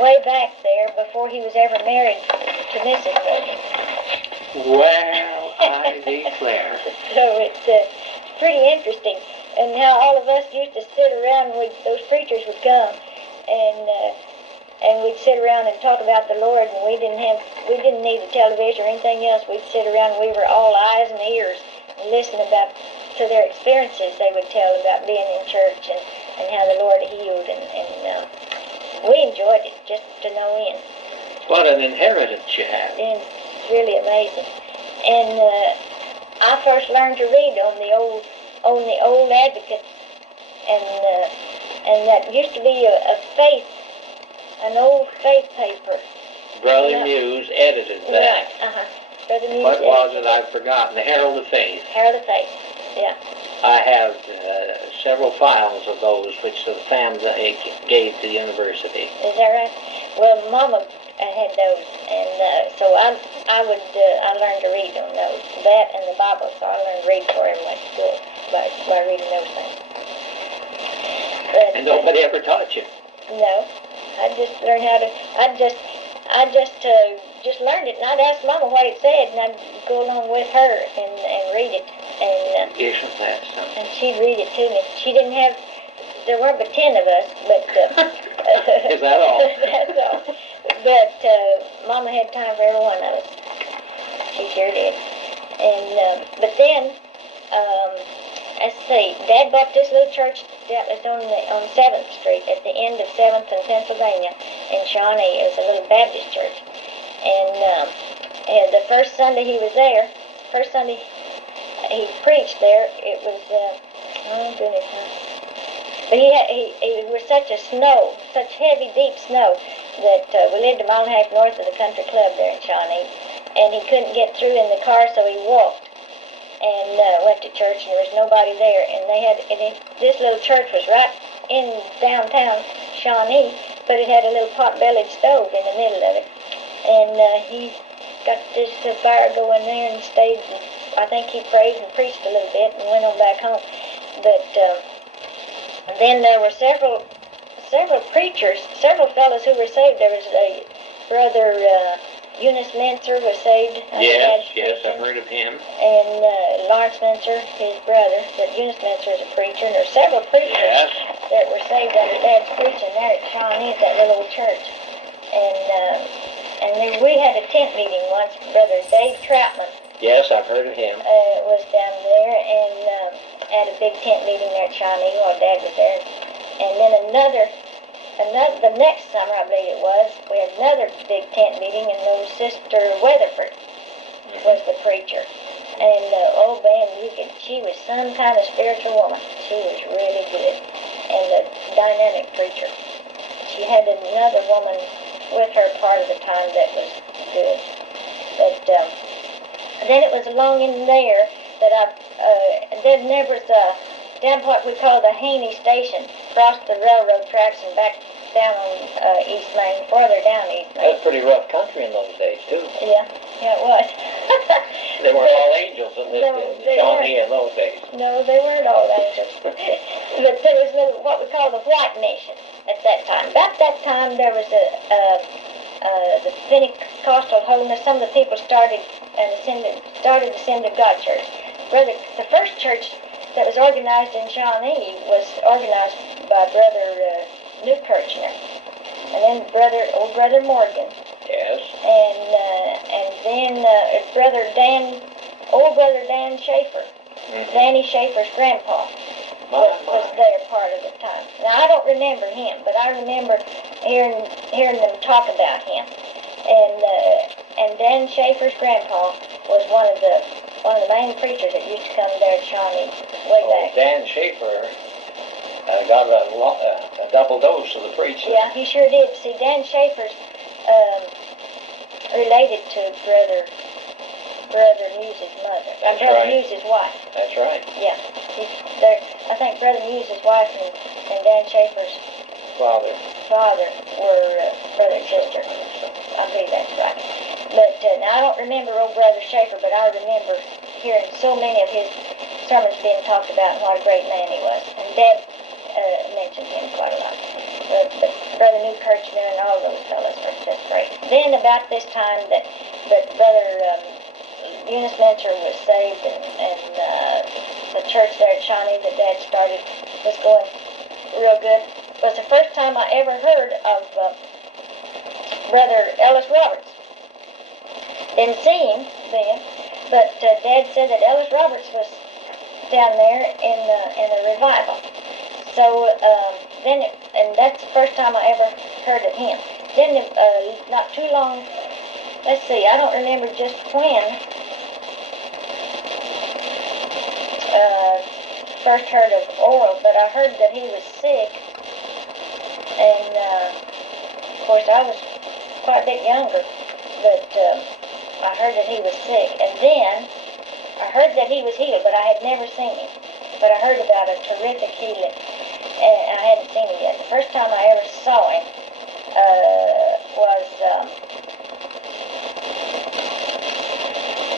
way back there before he was ever married to Mrs. Morgan. Well, I declare. So it's pretty interesting. And how all of us used to sit around, those preachers would come, and we'd sit around and talk about the Lord, and we didn't need a television or anything else. We'd sit around, we were all eyes and ears, and listen to their experiences they would tell about being in church and how the Lord healed, and we enjoyed it just to no end. What an inheritance you have. And it's really amazing. And I first learned to read on the old Advocate, and that used to be an old faith paper. Brother Muse edited that. Right, Brother Muse. What was it? I've forgotten. The Herald of Faith. Herald of Faith, yeah. I have several files of those which the family gave to the university. Is that right? Well, Mama had those, and so I learned to read on those. That and the Bible, so I learned to read before I went to school by reading those things. But, and nobody ever taught you? No, I just learned how to. I just learned it, and I'd ask Mama what it said, and I'd go along with her and read it, and isn't that something? And she'd read it to me. She didn't have. There weren't but 10 of us, but is that all? That's all. But Mama had time for every one of us. She sure did. And but then, let's see, Dad bought this little church that was on 7th Street at the end of 7th and Pennsylvania in Shawnee. It was a little Baptist church. And the first Sunday he was there, first Sunday he preached there, it was, oh goodness, but it was such heavy, deep snow that we lived a mile and a half north of the country club there in Shawnee, and he couldn't get through in the car, so he walked and went to church, and there was nobody there. And this little church was right in downtown Shawnee, but it had a little pot-bellied stove in the middle of it, and he got this fire going there and stayed. I think he prayed and preached a little bit and went on back home, but. Then there were several preachers, several fellows who were saved. There was a brother, Eunice Menser was saved. Yes, I've heard of him. And Lawrence Menser, his brother. But Eunice Menser is a preacher, and there were several preachers that were saved under Dad's preaching there at Shawnee at that little old church. And then we had a tent meeting once. Brother Dave Troutman. Yes, I've heard of him. Was down there and had a big tent meeting there at Shawnee while Dad was there. And then the next summer, I believe it was, we had another big tent meeting, and Sister Weatherford was the preacher. And oh man, she was some kind of spiritual woman. She was really good, and a dynamic preacher. She had another woman with her part of the time that was good. But then it was along in there that then there was down what we call the Haney Station, across the railroad tracks and back down on East Main, farther down East Main. That was pretty rough country in those days, too. Yeah, it was. They weren't all angels in Shawnee in those days. No, they weren't all angels. But there was what we call the White Mission at that time. About that time, there was the Pentecostal holiness. Some of the people started the Assembly of God Church. The first church that was organized in Shawnee was organized by Brother Newkirchner, and then old Brother Morgan. Yes. And then old Brother Dan Schaefer. Mm-hmm. Danny Schaefer's grandpa was there part of the time. Now I don't remember him, but I remember hearing them talk about him. And Dan Schaefer's grandpa was one of the main preachers that used to come there at Shawnee way back. Dan Schaefer got a double dose of the preaching. Yeah, he sure did. See, Dan Schaefer's related to Brother Muse's mother. That's Brother right. Muse's wife. That's right. Yeah. I think Brother Muse's wife and Dan Schaefer's father were brother and sister. I believe that's right. But now I don't remember old Brother Schaefer, but I remember hearing so many of his sermons being talked about and what a great man he was. And Dad mentioned him quite a lot. But Brother Newkirchner and all those fellows. then about this time that Brother Eunice Mentor was saved, and the church there at Shawnee that Dad started was going real good. It was the first time I ever heard of Brother Ellis Roberts. Didn't see him then, but Dad said that Ellis Roberts was down there in the revival. So and that's the first time I ever heard of him. Then not too long, let's see, I don't remember just when first heard of Oral, but I heard that he was sick, and of course I was quite a bit younger, but I heard that he was sick, and then I heard that he was healed, but I had never seen him. But I heard about a terrific healing, and I hadn't seen him yet. The first time I ever saw him was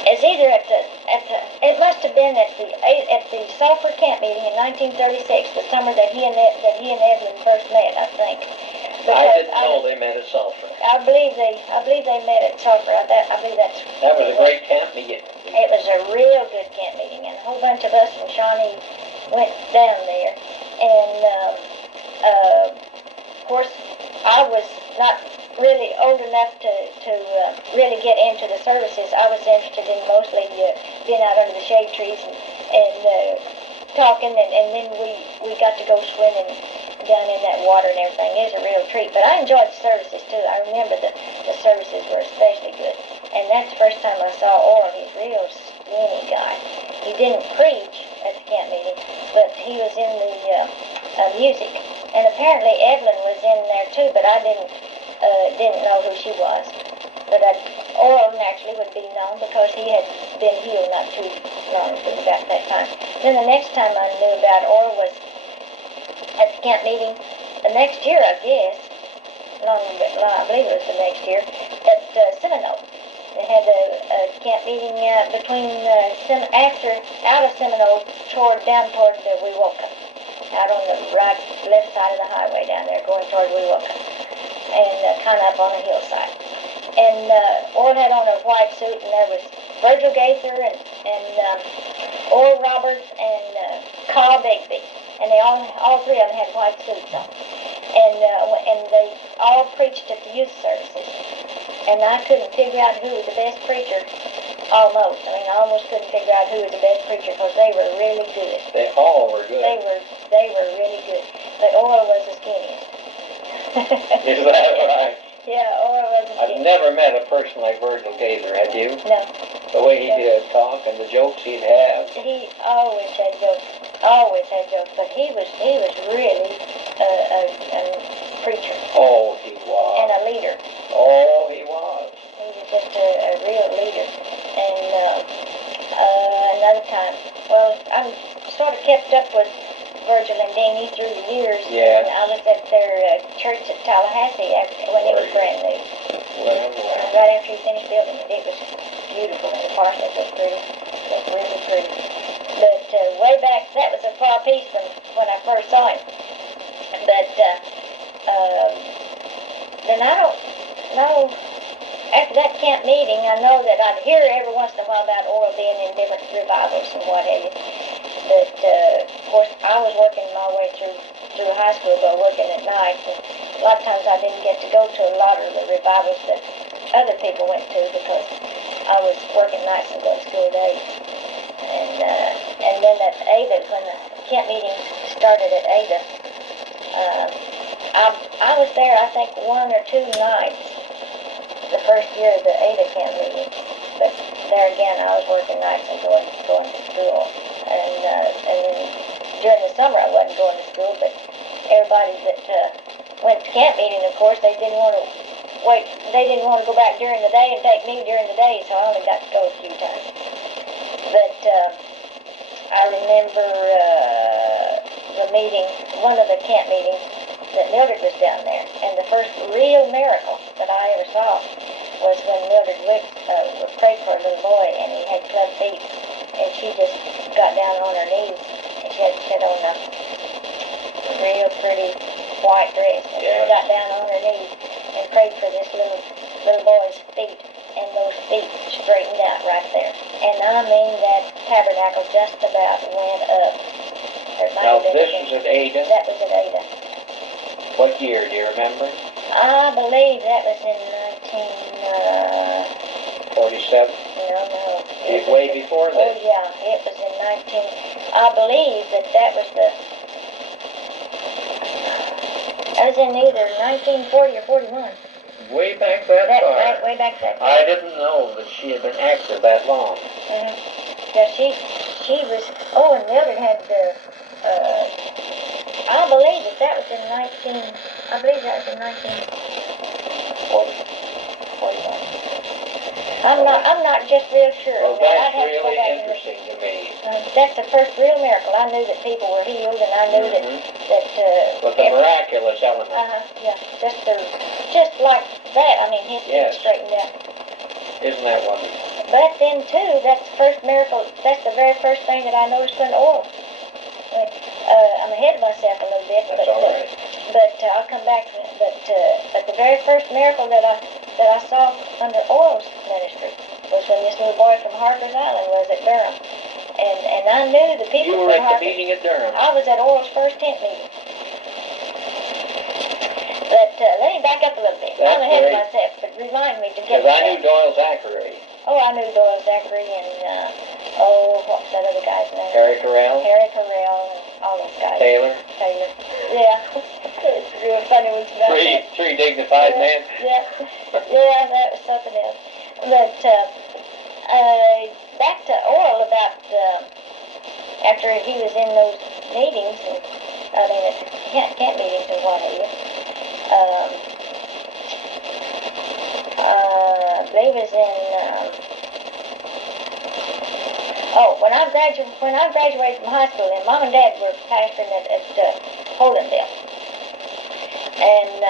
it's either it must have been at the Sulphur camp meeting in 1936, the summer that he and Evelyn first met, I think. I didn't know they met at Sulphur. I believe they met at Sulphur. I believe that was a great camp meeting. It was a real good camp meeting, and a whole bunch of us from Shawnee went down there. And of course, I was not really old enough to really get into the services. I was interested in mostly being out under the shade trees and talking, and then we got to go swimming down in that water and everything. It was a real treat. But I enjoyed the services too. I remember the services were especially good. And that's the first time I saw Oral. He's a real skinny guy. He didn't preach at the camp meeting, but he was in the music. And apparently Evelyn was in there too, but I didn't know who she was. But Oral naturally would be known because he had been healed not too long about that time. Then the next time I knew about Oral was at the camp meeting the next year, I guess. I believe it was the next year at Seminole. They had a camp meeting between out of Seminole down toward Wewoka, out on the left side of the highway down there, going toward Wewoka, and kind of up on a hillside. And Oral had on a white suit, and there was Virgil Gaither and Oral Roberts and Carl Bigby, and they all three of them had white suits on, and they all preached at the youth services. And I couldn't figure out who was the best preacher, almost. I mean, I almost couldn't figure out who was the best preacher because they were really good. They all were good. They were really good. But Oral was the skinniest. Is that right? Yeah, Oral was the I've skinniest. never met a person like Virgil Gaither, have you? No. The way he'd talk and the jokes he'd have. He always had jokes. But he was really a preacher. Oh, he was. And a leader. Oh, he was. He was just a real leader. And another time, well, I'm sort of kept up with Virgil and Danny through the years. Yeah. And I was at their church at Tallahassee when it was brand new. Well. Right after he finished building it. It was beautiful, and the parsonage was pretty. It was really pretty. But way back, that was a far piece from when I first saw him. But then I don't know. After that camp meeting, I know that I'd hear every once in a while about Oral being in different revivals and what have you. But of course, I was working my way through high school by working at night, and a lot of times I didn't get to go to a lot of the revivals that other people went to because I was working nights and going to school days. And then at Ada, when the camp meeting started at Ada, I was there, I think, 1 or 2 nights the first year of the Ada camp meeting. But there again, I was working nights and going to school. And then during the summer, I wasn't going to school, but everybody that went to camp meeting, of course, they didn't want to wait. They didn't want to go back during the day and take me during the day, so I only got to go a few times. But I remember the meeting, one of the camp meetings, that Mildred was down there. And the first real miracle that I ever saw was when Mildred prayed for a little boy, and he had club feet. And she just got down on her knees, and she had on a real pretty white dress. And she got down on her knees and prayed for this little little boy's feet, and those feet straightened out right there. And I mean, that tabernacle just about went up. Now, this was at Ada. That was at Ada. What year, do you remember? I believe that was in 47? No. Way before Oh, this. yeah, it was in 19... I believe that was the... That was in either 1940 or 41. Way back that far. Right, way back that far. I didn't know that she had been active that long. Yeah, she was... Oh, and Mildred had the... I believe that was in 19... I believe that was in 1940. 41. I'm not just real sure. Well, I'd that's have to go really back and look. interesting to me. That's the first real miracle. I knew that people were healed, and I knew that With the miraculous element. yeah, just like that. I mean, his feet Yes. straightened out. Isn't that wonderful? But then too, that's the first miracle. That's the very first thing that I noticed in oil. I'm ahead of myself a little bit, That's all right. but I'll come back to it. But the very first miracle that I saw under Oil's ministry was when this little boy from Harper's Island was at Durham, and I knew the people You were from at the Harper's. meeting at Durham. I was at Oil's first tent meeting. But let me back up a little bit. That's I'm ahead great. of myself, but remind me to get. Because I knew Doyle Zachary. Oh, I knew Doyle Zachary and what was that other guy's name? Harry Corral. Harry Corral and all those guys. Taylor. Yeah. It's real funny when you about that. Three dignified men. Yeah, that was something else. But back to Oral about after he was in those meetings, and I mean, camp meetings and what have you. I believe it was in. When I graduated from high school, and Mom and Dad were pastoring at Holdendale, and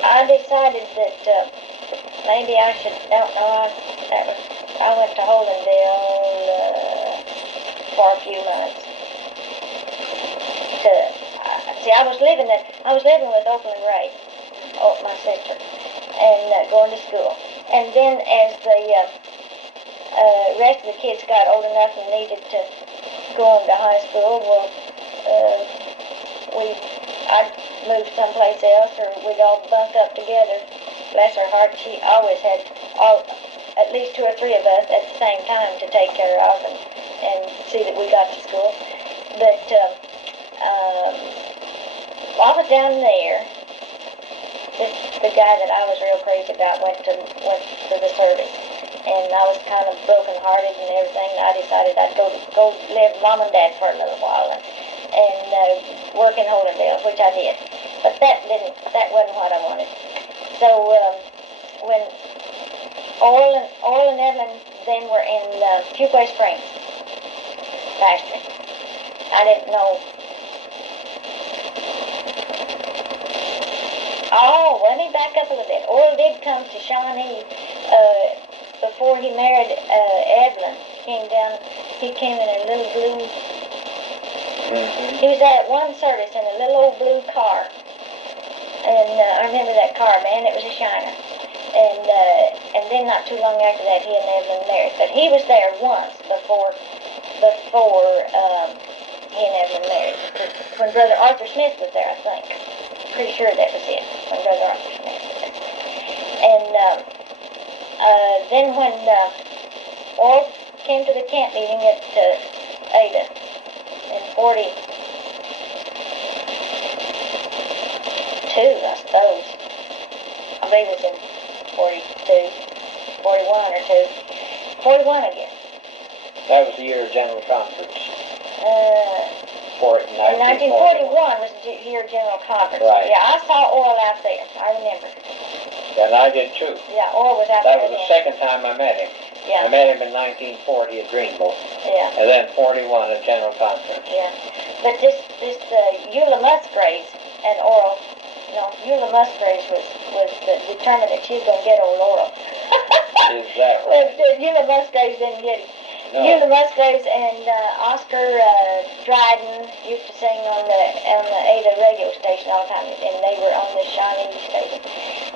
I decided that maybe I should. I went to Holdendale for a few months. I was living with Oakland Ray, my sister, and going to school. And then as the rest of the kids got old enough and needed to go on to high school, I'd move someplace else, or we'd all bunk up together. Bless her heart, she always had at least 2 or 3 of us at the same time to take care of and see that we got to school. But while I was down there, the guy that I was real crazy about went to the service, and I was kind of broken-hearted and everything. And I decided I'd go live with Mom and Dad for a little while and work in Holdendale, which I did. But that wasn't what I wanted. So when Oral and Evelyn then were in Fuquay Springs pastoring, I didn't know. Oh, let me back up a little bit. Oral did come to Shawnee before he married Evelyn. He came in a little blue. He was there at one service in a little old blue car. And I remember that car, man, it was a shiner. And then not too long after that, he and Evelyn married. But he was there once before he and Evelyn married. When Brother Arthur Smith was there, I think. Pretty sure that was it, when Brother Arthur Smith was there. And then when Oral came to the camp meeting at Ada in 42, I suppose. I believe it was in 42, 41 or 2. 41, I guess. That was the year of General Conference. In 1941 was the year of General Conference. Right. Yeah, I saw Oral out there. I remember. And I did too. Yeah, Oral was out That there. was the second time I met him. Yeah. I met him in 1940 at Greenville. Yeah. And then 41 at General Conference. Yeah. But this Eula Musgraves and Oral, Eula Musgraves was determined that she was going to get old Oral. Exactly. Well, Eula Musgraves didn't get him. No. Eula Musgraves and Oscar Dryden used to sing on the Ada radio station. station all the time, and they were on the Shawnee station.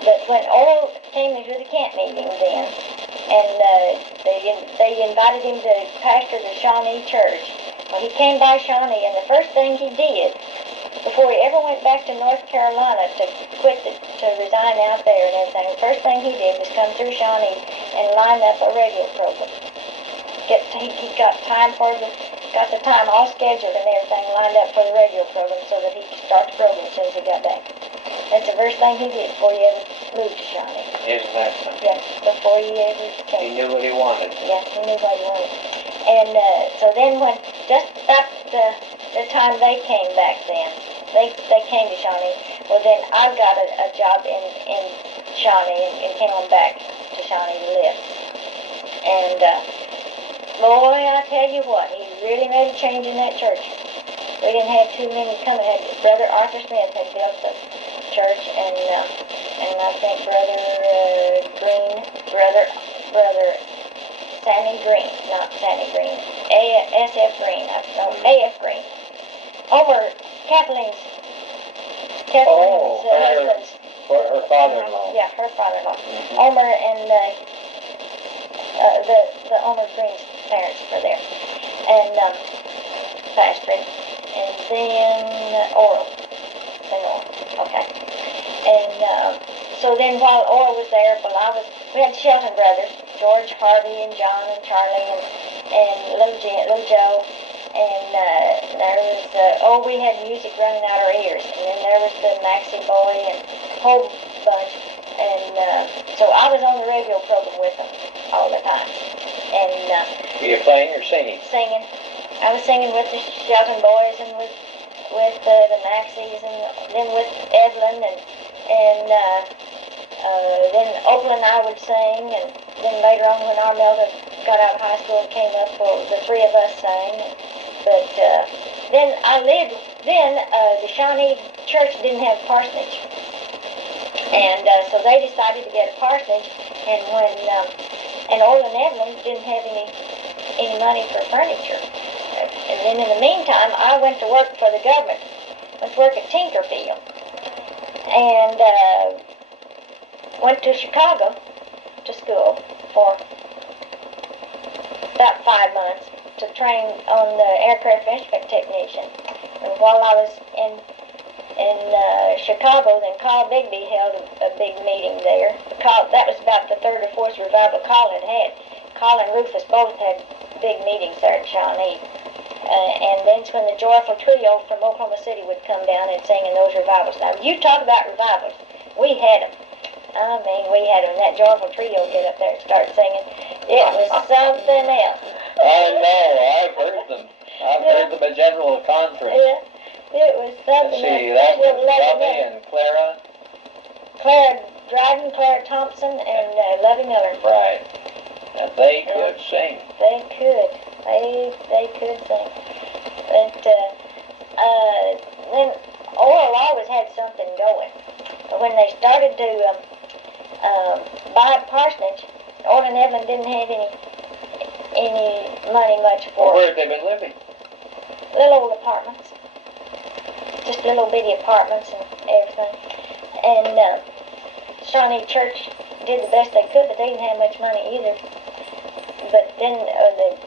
But when Oral came to the camp meeting then, and they invited him to pastor the Shawnee Church. Well, he came by Shawnee, and the first thing he did, before he ever went back to North Carolina to to resign out there and everything, the first thing he did was come through Shawnee and line up a radio program. He got got the time all scheduled and everything lined up for the radio program so that he could start the program as soon as he got back. That's the first thing he did before he ever moved to Shawnee. Isn't that something? Yeah, before he ever came. He knew what he wanted. Yeah, he knew what he wanted. And so then when, just about the time they came back then, they came to Shawnee, well then I got a job in Shawnee and came on back to Shawnee to live. And boy, I tell you what, he really made a change in that church. We didn't have too many coming. Brother Arthur Smith had built the church, and I think Brother Sammy Green, not Sammy Green, SF Green, AF Green. Over Kathleen's husband's. Her father-in-law. Yeah, her father-in-law. Omer and the Omer Green's parents were there, and pastoring, and then Oral. Okay. And so then while Oral was there, we had Shelton brothers, George, Harvey, and John, and Charlie, and little Joe, and there was, we had music running out our ears, and then there was the Maxie boy, and a whole bunch, and so I was on the radio program with them all the time, and were you playing or singing? Singing. I was singing with the Shelton boys and with the Maxies, and then with Evelyn, and then Opal and I would sing, and then later on when Armelda got out of high school and came up, well, the three of us sang. But then the Shawnee Church didn't have parsonage, and so they decided to get a parsonage, and and Oral and Evelyn didn't have any money for furniture. And then in the meantime, I went to work for the government. Went to work at Tinkerfield. And went to Chicago to school for about 5 months to train on the aircraft instrument technician. And while I was in Chicago, then Carl Bigby held a big meeting there. That was about the third or fourth revival Carl had. Carl and Rufus both had big meetings there at Shawnee. And then when the Joyful Trio from Oklahoma City would come down and sing in those revivals. Now, you talk about revivals. We had them. I mean, we had them. That Joyful Trio get up there and start singing. It was something else. I know. I've heard them. I've heard them at General Conference. Yeah. It was something else. See, that was Robbie and Clara? Clara Dryden, Clara Thompson, and Lovey Miller. Right. Now, they could sing. They could. They could sing. But then Oral always had something going. But when they started to buy a parsonage, Oral and Evelyn didn't have any money much for. Well, where had they been living? Little old apartments. Just little bitty apartments and everything. And Shawnee Church did the best they could, but they didn't have much money either. But then they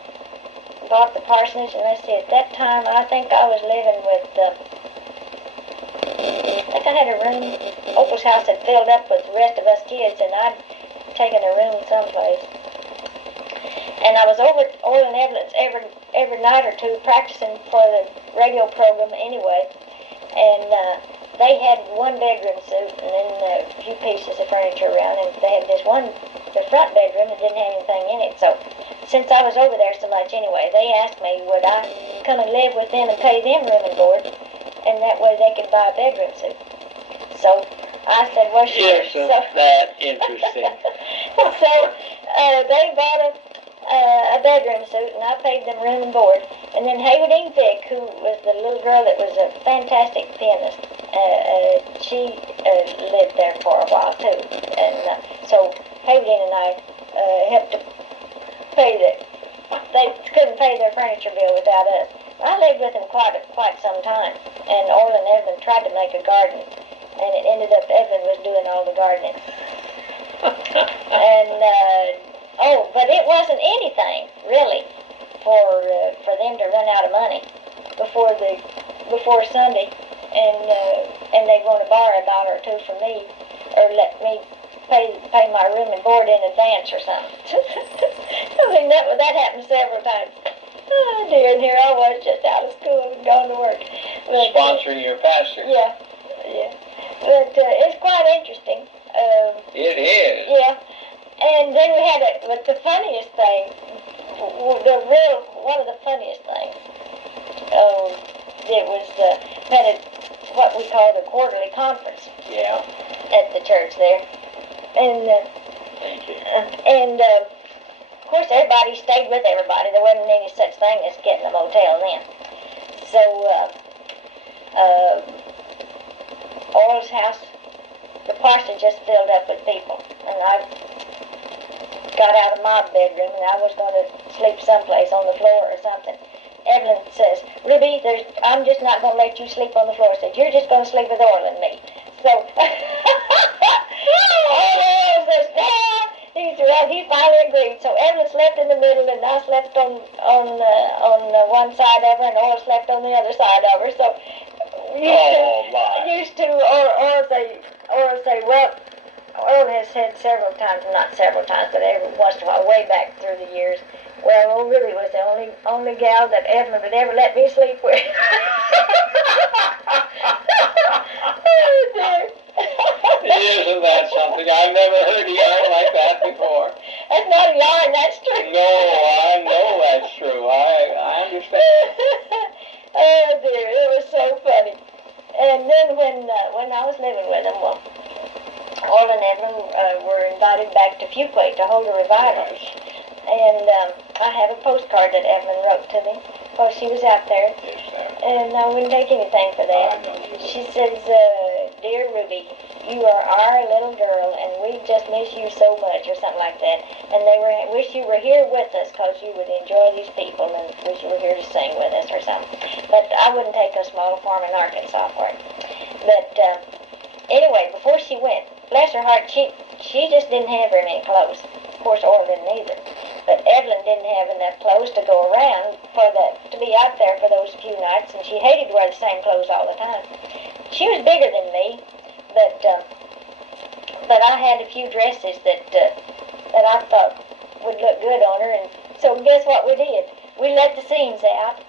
bought the parsonage, and let's see, at that time I think I was living with, I think I had a room. Opal's house had filled up with the rest of us kids, and I'd taken a room someplace. And I was over at Oral and Evelyn's every night or two practicing for the radio program anyway. And they had one bedroom suite and then a few pieces of furniture around, and they had the front bedroom that didn't have anything in it. So since I was over there so much anyway, they asked me would I come and live with them and pay them room and board, and that way they could buy a bedroom suite. So I said, well, sure. Isn't that interesting? So they bought a bedroom suite, and I paid them room and board. And then Haywardine Vick, who was the little girl that was a fantastic pianist, she lived there for a while too. And so Haywardine and I helped to pay they couldn't pay their furniture bill without us. I lived with him quite some time, and Orla and Evelyn tried to make a garden, and it ended up Evelyn was doing all the gardening. And but it wasn't anything really for them to run out of money before Sunday, and they want to borrow $1 or $2 from me, or let me pay my room and board in advance or something. I mean that happened several times. Oh dear, and here I was just out of school and going to work. But, sponsoring your pastor. Yeah. But it's quite interesting. It is. Yeah. And then we had but the funniest thing, one of the funniest things, it was had what we call the quarterly conference. Yeah. At the church there, and Thank you. Of course everybody stayed with everybody. There wasn't any such thing as getting a motel then. So Oral's house, the parson just filled up with people, and I got out of my bedroom and I was going to sleep someplace on the floor or something. Evelyn says, "Ruby, I'm just not going to let you sleep on the floor." I said, "You're just going to sleep with Orla and me." So Orla says, he finally agreed. So Evelyn slept in the middle, and I slept on one side of her, and Orla slept on the other side of her. So Orla say, well, Orla has said several times, not several times, but every once in a while, way back through the years, well, Orla really was the only gal that Evelyn would ever let me sleep with. Oh, dear. Isn't that something? I've never heard a yarn like that before. That's not a yarn, that's true. No, I know that's true. I understand. Oh dear, it was so funny. And then when I was living with them, well, Orla and Evelyn were invited back to Fuquay to hold a revival. And I have a postcard that Evelyn wrote to me while she was out there. Yes, ma'am. And I wouldn't take anything for that. I know you would. She says, "Dear Ruby, you are our little girl, and we just miss you so much," or something like that. And they wish you were here with us because you would enjoy these people, and wish you were here to sing with us or something. But I wouldn't take a small farm in Arkansas for it. But anyway, before she went, bless her heart, she just didn't have very many clothes. Of course, Orla didn't either. But Evelyn didn't have enough clothes to go around to be out there for those few nights, and she hated to wear the same clothes all the time. She was bigger than me, but I had a few dresses that I thought would look good on her, and so guess what we did? We let the seams out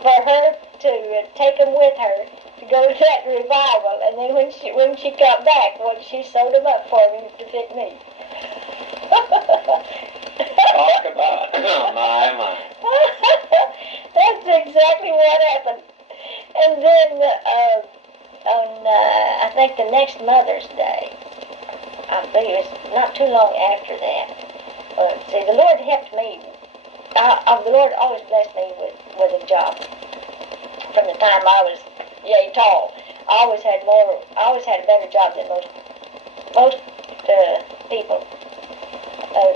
for her to take them with her to go to that revival, and then when she got back, well, she sewed them up for me to fit me. Talk about my. That's exactly what happened. And then on I think the next Mother's Day, I believe it was not too long after that. See, the Lord helped me. The Lord always blessed me with a job. From the time I was yay tall, I always had a better job than most people,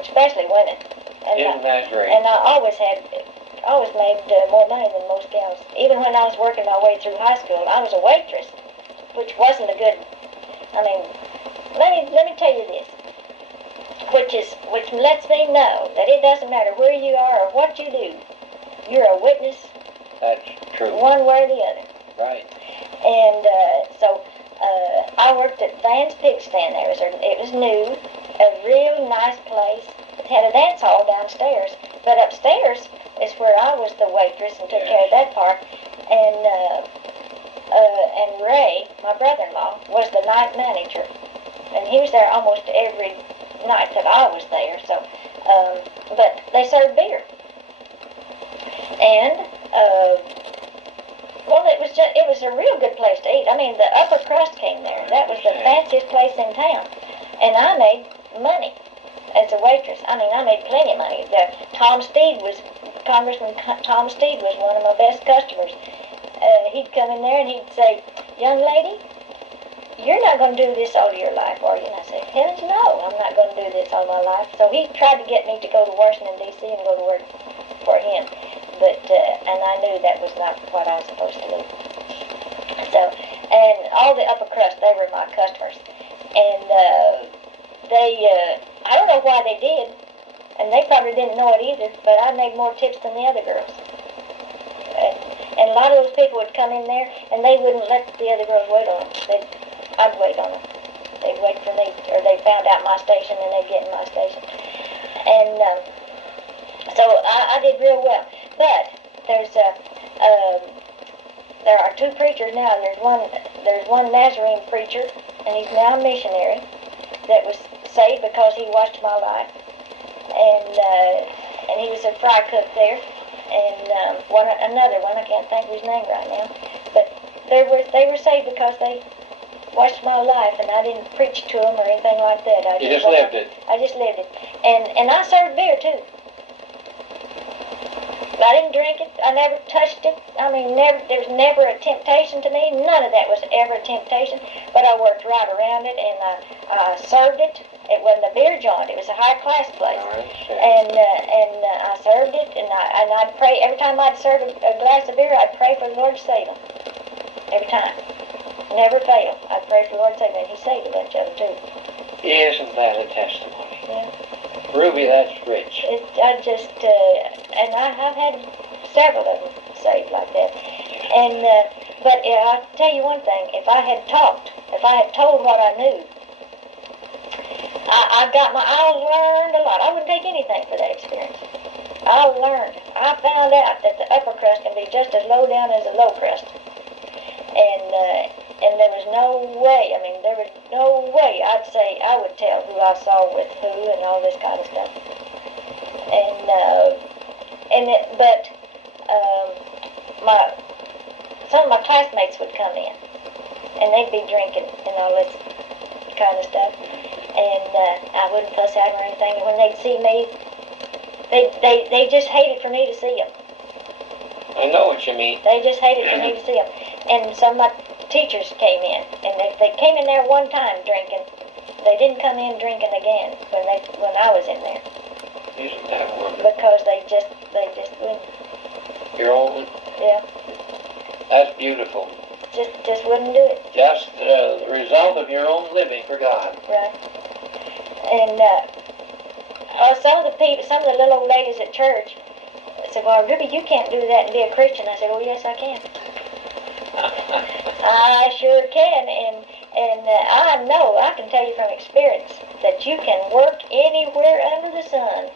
especially women. And Isn't that great? And I always made more money than most gals. Even when I was working my way through high school, I was a waitress, which wasn't a good. I mean, let me tell you this, which lets me know that it doesn't matter where you are or what you do, you're a witness. That's true. One way or the other. Right. And so I worked at Van's Pig Stand there. It was new, a real nice place. It had a dance hall downstairs, but upstairs is where I was the waitress and took care of that part. And Ray, my brother-in-law, was the night manager, and he was there almost every night that I was there. So, but they served beer, and well, it was a real good place to eat. I mean, the upper crust came there. That was the fanciest place in town, and I made money as a waitress. I mean, I made plenty of money. Congressman Tom Steed was one of my best customers. He'd come in there and he'd say, "Young lady, you're not going to do this all your life, are you?" And I said, "Heavens no, I'm not going to do this all my life." So he tried to get me to go to Washington, D.C. and go to work for him. But and I knew that was not what I was supposed to do. So, and all the upper crust, they were my customers, and I don't know why they did, and they probably didn't know it either. But I made more tips than the other girls. And a lot of those people would come in there, and they wouldn't let the other girls wait on them. I'd wait on them. They'd wait for me, or they found out my station, and they'd get in my station. And so I did real well. But there are two preachers now. There's one Nazarene preacher, and he's now a missionary that was saved because he watched my life, and he was a fry cook there. And another one, I can't think of his name right now, but they were saved because they watched my life, and I didn't preach to them or anything like that. You just lived it. I just lived it, and I served beer too. I didn't drink it. I never touched it. I mean, there was never a temptation to me. None of that was ever a temptation. But I worked right around it, and I served it. It wasn't a beer joint. It was a high-class place. And I served it, and I'd pray. Every time I'd serve a glass of beer, I'd pray for the Lord to save them. Every time. Never failed. I'd pray for the Lord to save them, and He saved a bunch of them, too. Isn't that a testimony? Yeah. Ruby, that's rich. And I've had several of them saved like that. And but I'll tell you one thing: if I had told what I knew, I learned a lot. I wouldn't take anything for that experience. I learned. I found out that the upper crust can be just as low down as the low crust. And there was no way. I mean, there was no way I'd say I would tell who I saw with who and all this kind of stuff. Some of my classmates would come in, and they'd be drinking and all this kind of stuff, and I wouldn't fuss at them or anything. And when they'd see me, they just hated for me to see them. I know what you mean. They just hated for me to see them. And some of my teachers came in, and they came in there one time drinking. They didn't come in drinking again when I was in there. Isn't that wonderful? Because they just wouldn't. Your own? Yeah. That's beautiful. Just wouldn't do it. Just the result of your own living for God. Right. And some of the little old ladies at church said, "Well, Ruby, you can't do that and be a Christian." I said, "Oh, yes, I can." I sure can, and I know, I can tell you from experience, that you can work anywhere under the sun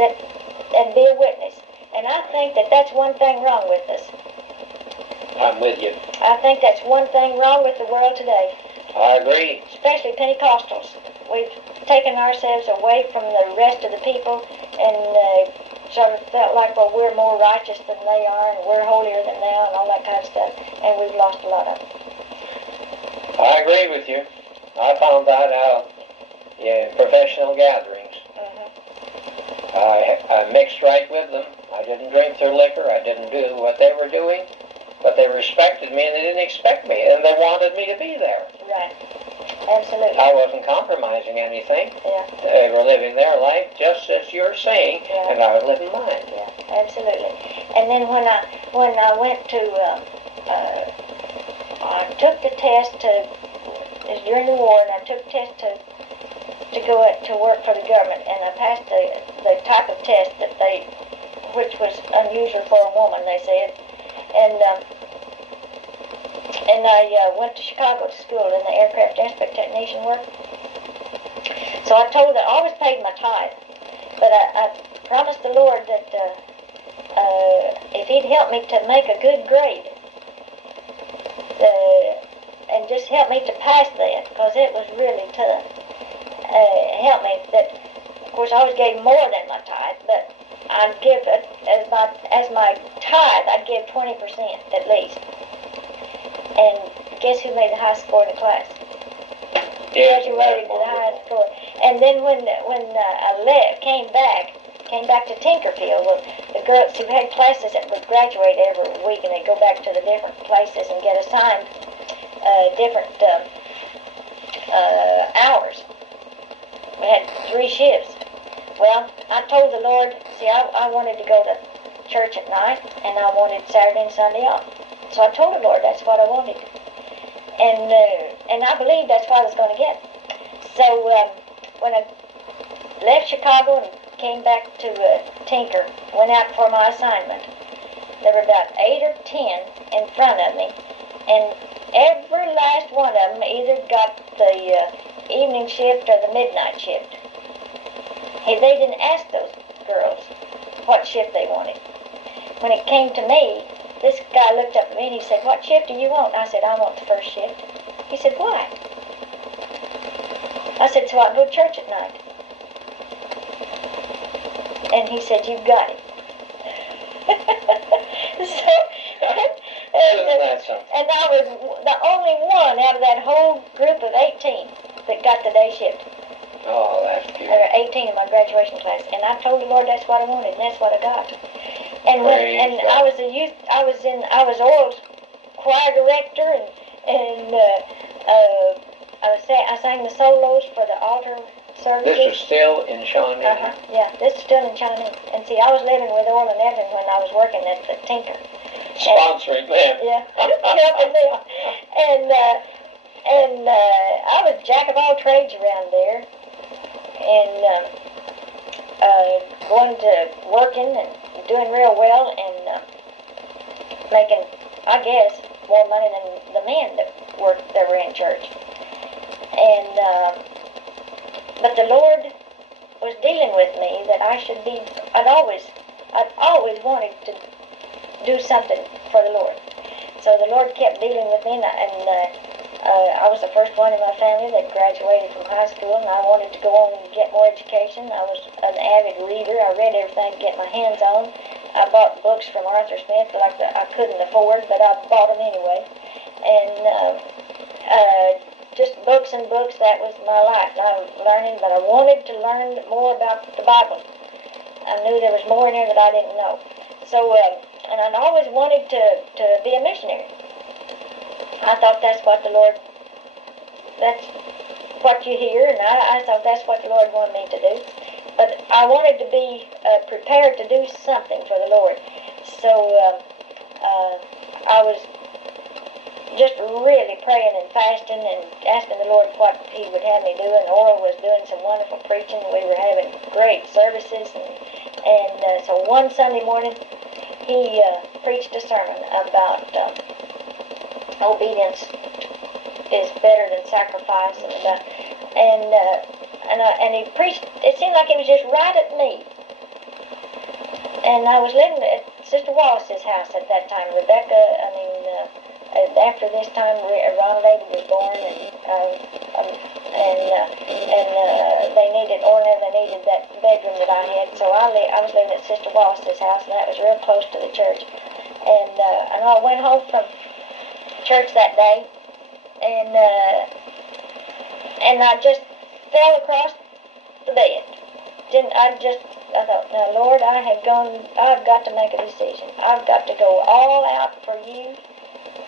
and be a witness. And I think that that's one thing wrong with us. I'm with you. I think that's one thing wrong with the world today. I agree. Especially Pentecostals. We've taken ourselves away from the rest of the people and sort of felt like, well, we're more righteous than they are, and we're holier than they are, and all that kind of stuff, and we've lost a lot of it. I agree with you. I found that out in professional gatherings. I mixed right with them. I didn't drink their liquor. I didn't do what they were doing, but they respected me, and they didn't expect me, and they wanted me to be there. Right. Absolutely. I wasn't compromising anything. Yeah. They were living their life just as you're saying, yeah. and I was living mine. Yeah, absolutely. And then when I went to, I took the test it was during the war, and I took the test to go to work for the government, and I passed the type of test which was unusual for a woman, they said, and I went to Chicago to school in the aircraft inspect technician work. So I always paid my tithe, but I promised the Lord that if He'd help me to make a good grade, and just help me to pass that, because it was really tough. Help me that, of course, I always gave more than my tithe, but I'd give as my tithe, I'd give 20% at least. And guess who made the highest score in the class? Graduated to the highest score. And then when I came back to Tinkerfield, well, the girls who had classes that would graduate every week, and they'd go back to the different places and get assigned different hours. We had 3 shifts. Well, I told the Lord, see, I wanted to go to church at night, and I wanted Saturday and Sunday off. So I told the Lord that's what I wanted. And I believed that's what I was going to get. So when I left Chicago and came back to Tinker, went out for my assignment, there were about 8 or 10 in front of me, and every last one of them either got the evening shift or the midnight shift. They didn't ask those girls what shift they wanted. When it came to me, this guy looked up at me and he said, "What shift do you want?" I said, "I want the first shift." He said, "Why?" I said, "So I can go to church at night." And he said, "You've got it." So, Isn't that something? and I was the only one out of that whole group of 18 that got the day shift. Oh, that's There beautiful. were 18 in my graduation class, and I told the Lord that's what I wanted, and that's what I got. And Praise God. I was a youth, I was oral choir director, and I sang the solos for the altar services. This was still in Shawnee. Yeah, this is still in China. And see, I was living with Orl and Evan when I was working at the Tinker. Sponsoring them. Yeah, helping them. And I was jack of all trades around there, and going to working and doing real well, and making, I guess, more money than the men that were in church. And but the Lord was dealing with me that I should be. I'd always wanted to do something for the Lord. So the Lord kept dealing with me, and I was the first one in my family that graduated from high school, and I wanted to go on and get more education. I was an avid reader. I read everything I could get my hands on. I bought books from Arthur Smith that I couldn't afford, but I bought them anyway. And just books and books, that was my life. And I was learning, but I wanted to learn more about the Bible. I knew there was more in there that I didn't know. So, and I always wanted to be a missionary. I thought that's what that's what you hear, and I thought that's what the Lord wanted me to do. But I wanted to be prepared to do something for the Lord. So I was just really praying and fasting and asking the Lord what He would have me do. And Oral was doing some wonderful preaching. We were having great services. And so one Sunday morning, he preached a sermon about obedience is better than sacrifice, and he preached. It seemed like it was just right at me. And I was living at Sister Wallace's house at that time. After this time, Ronald David was born, and they needed that bedroom that I had. So I was living at Sister Wallace's house, and that was real close to the church. And I went home from church that day, and I just fell across the bed. I thought, now Lord, I've got to make a decision. I've got to go all out for you.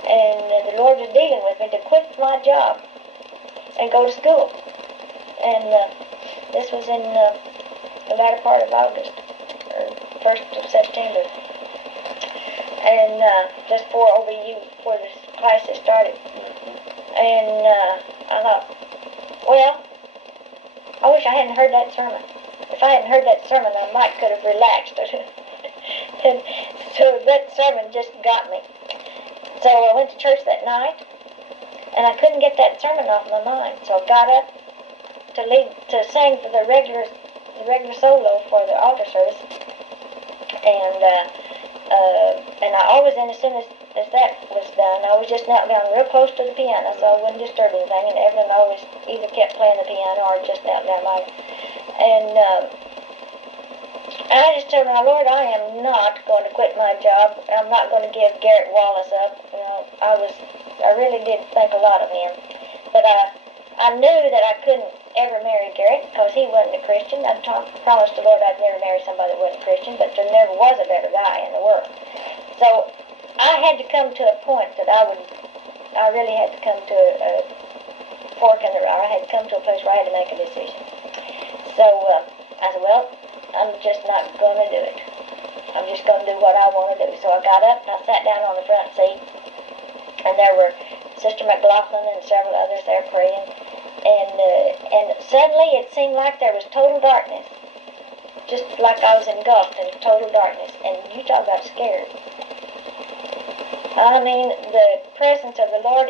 And the Lord was dealing with me to quit my job and go to school. And this was in the latter part of August, or 1st of September. And just before this classes started. And I thought, well, I wish I hadn't heard that sermon. If I hadn't heard that sermon, I might could have relaxed. And so that sermon just got me. So I went to church that night, and I couldn't get that sermon off my mind. So I got up to sing for the regular solo for the altar service, and I always, and as soon as that was done, I was just knelt down real close to the piano, so I wouldn't disturb anything. And Evelyn always either kept playing the piano or just knelt down by it. And I just told my Lord, I am not going to quit my job. I'm not going to give Garrett Wallace up. You know, I really did think a lot of him. But I knew that I couldn't ever marry Garrett because he wasn't a Christian. I promised the Lord I'd never marry somebody that wasn't a Christian, but there never was a better guy in the world. So I had to come to a point that I really had to come to a fork in the road. I had to come to a place where I had to make a decision. So I said, well, I'm just not going to do it. I'm just going to do what I want to do. So I got up and I sat down on the front seat, and there were Sister McLaughlin and several others there praying, and suddenly it seemed like there was total darkness, just like I was engulfed in total darkness. And you talk about scared. I mean, the presence of the Lord,